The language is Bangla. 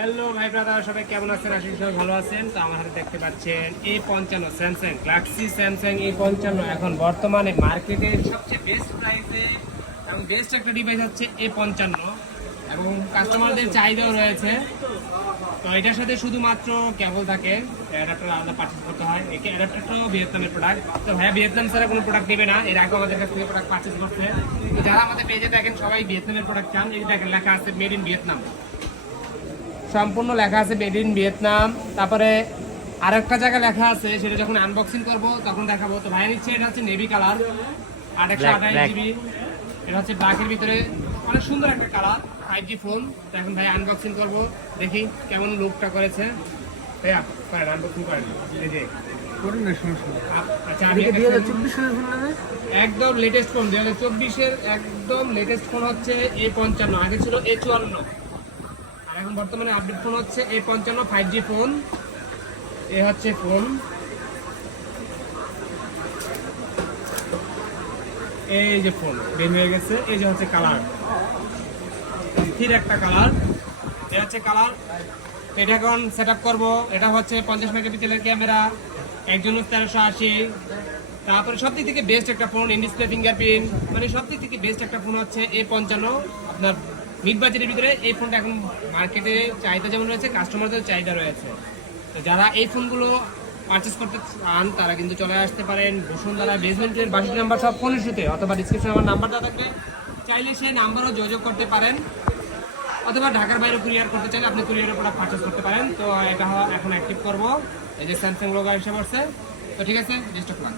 হ্যালো ভাই ব্রাদার, সবাই কেমন আছেন? আশা করি সবাই ভালো আছেন। তো আমার হাতে দেখতে পাচ্ছেন A55 Samsung Galaxy Samsung A55 এখন বর্তমানে মার্কেটের সবচেয়ে বেস্ট প্রাইসে এবং বেস্ট একটা ডিভাইস হচ্ছে A55 এবং কাস্টমারদের চাহিদাও রয়েছে। তো এটার সাথে শুধুমাত্র কেবল থাকে, অ্যাডাপ্টার আলাদা পারচেস করতে হয়। এই অ্যাডাপ্টারটাও ভিয়েতনামের প্রোডাক্ট। তো ভাইয়া ভিয়েতনাম ছাড়া কোনো প্রোডাক্ট নেবে না, এর আগে আমাদের কাছ থেকে প্রোডাক্ট পারচেস করতে। তো যারা আমাদের পেজে দেখেন সবাই ভিয়েতনামের প্রোডাক্ট চান। এই দেখেন লেখা আছে মেড ইন ভিয়েতনাম, সম্পূর্ণ লেখা আছে মেড ইন ভিয়েতনাম। তারপরে আরেকটা জায়গায় লেখা আছে, সেটা যখন আনবক্সিং করব তখন দেখাবো। তো ভাইয়া নিচ্ছে, এটা হচ্ছে নেভি কালার 828 GB। এটা হচ্ছে ব্ল্যাকের ভিতরে, অনেক সুন্দর একটা কালার, 5G ফোন। তো এখন ভাই আনবক্সিং করব, দেখি কেমন লুকটা করেছে। ভাইয়া করেন, আনবক্সিং করেন। এই যে আচ্ছা, আমি একদম লেটেস্ট ফোন 2024-এর একদম লেটেস্ট ফোন হচ্ছে A55। আগে ছিল A54, এখন বর্তমানে আপডেট ফোন হচ্ছে A55 5G ফোন। এ হচ্ছে ফোন, এই যে ফোন বের হয়ে গেছে। এই যে হচ্ছে কালার, স্থির একটা কালার। এটা হচ্ছে কালার। এটা এখন সেট আপ করবো। এটা হচ্ছে 50 মেগাপিক্সেলের ক্যামেরা, একজন 1380। তারপরে সব দিক থেকে বেস্ট একটা ফোন, ইন ডিসপ্লে ফিঙ্গারপ্রিন্ট, মানে সব দিক থেকে বেস্ট একটা ফোন হচ্ছে A55। আপনার মিড বাজেটের ভিতরে এই ফোনটা এখন মার্কেটে চাহিদা যেমন রয়েছে, কাস্টমারদের চাহিদা রয়েছে। তো যারা এই ফোনগুলো পারচেস করতে চান তারা কিন্তু চলে আসতে পারেন বসুন্ধরা বেসমেন্টের 62 নাম্বার সব ফোন ইস্যুতে, অথবা ডিসক্রিপশনে আমার নাম্বারটা থাকবে, চাইলে সেই নাম্বারও যোগাযোগ করতে পারেন। অথবা ঢাকার বাইরে কুরিয়ার করতে চাইলে আপনি কুরিয়ারের প্রোডাক্ট পারচেস করতে পারেন। তো এটা এখন অ্যাক্টিভ করবো। এই যে স্যামসাং লোগো এসে পড়ছে। তো ঠিক আছে, বেস্ট অফ লাক।